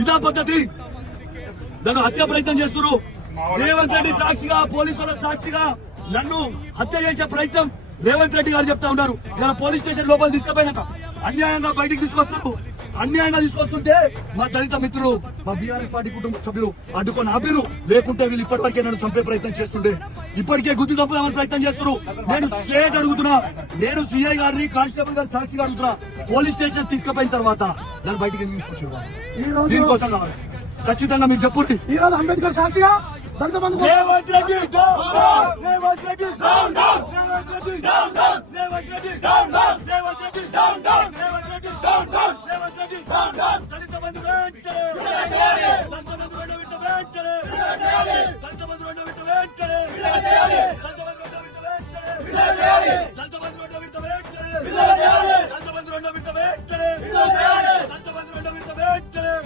ఇదా పద్ధతి? నన్ను హత్య ప్రయత్నం చేస్తున్నారు. రేవంత్ రెడ్డి సాక్షిగా, పోలీసుల సాక్షిగా నన్ను హత్య చేసే ప్రయత్నం రేవంత్ రెడ్డి గారు చెప్తా ఉన్నారు. ఇలా పోలీస్ స్టేషన్ లోపల తీసుకుపోయినాక అన్యాయంగా బయటికి తీసుకొస్తారు. అన్యాయంగా తీసుకొస్తుంటే మా దళిత మిత్రులు, మా బీఆర్ఎస్ పార్టీ కుటుంబ సభ్యులు అడ్డుకొని ఆపిరు. లేకుంటే వీళ్ళు ఇప్పటివరకే నన్ను చంపే ప్రయత్నం చేస్తుండే, ఇప్పటికే గుర్తు చంపదామని ప్రయత్నం చేస్తున్నారు. నేను స్ట్రేట్ అడుగుతున్నా, నేను సిఐ గారిని, కానిస్టేబుల్ గారిని సాక్షిగా అడుగుతున్నా. పోలీస్ స్టేషన్ తీసుకుపోయిన తర్వాత నన్ను బయటికి తీసుకొచ్చారు. దీనికోసం కావాలి. ఖచ్చితంగా మీరు చెప్పండి. ఈ రోజు అంబేద్కర్ సాక్షిగా రేవంత్ రెడ్డి రేవంత్ రెడ్డి రేవంత్ రెడ్డి రేవంత్ రెడ్డి రేవంత్ రెడ్డి రేవంత్ రెడ్డి దళిత బంధు